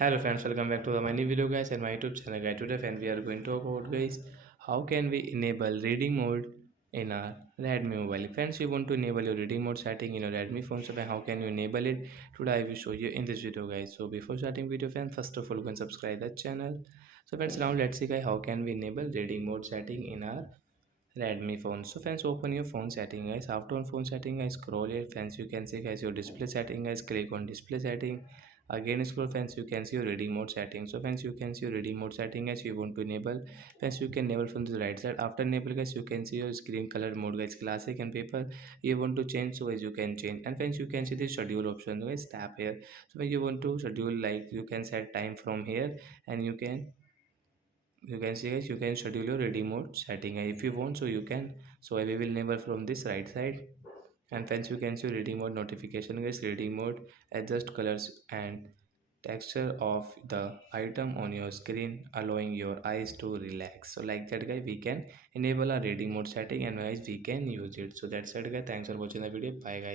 Hello friends, welcome back to my new video guys and my YouTube channel guys. Today friends we are going to talk about guys how can we enable reading mode in our Redmi mobile. Friends, you want to enable your reading mode setting in your Redmi phone, so how can you enable it? Today I will show you in this video guys. So before starting video friends, first of all you can subscribe the channel. So friends, now let's see guys how can we enable reading mode setting in our Redmi phone. So friends, open your phone setting guys. After on phone setting guys, scroll here friends, you can see guys your display setting guys. Click on display setting. Again scroll friends, you can see your reading mode setting. So friends, you can see your reading mode setting guys. You want to enable friends, you can enable from the right side. After enable guys, you can see your screen color mode guys, classic and paper. You want to change, so guys you can change. And friends, you can see the schedule option guys. Tap here. So when you want to schedule, like you can set time from here, and you can see guys, you can schedule your ready mode setting if you want, so you can. So I will enable from this right side. And friends, you can see ready mode notification guys. Ready mode adjust colors and texture of the item on your screen, allowing your eyes to relax. So like that guys, we can enable a reading mode setting and guys we can use it. So that's it guys, thanks for watching the video. Bye guys.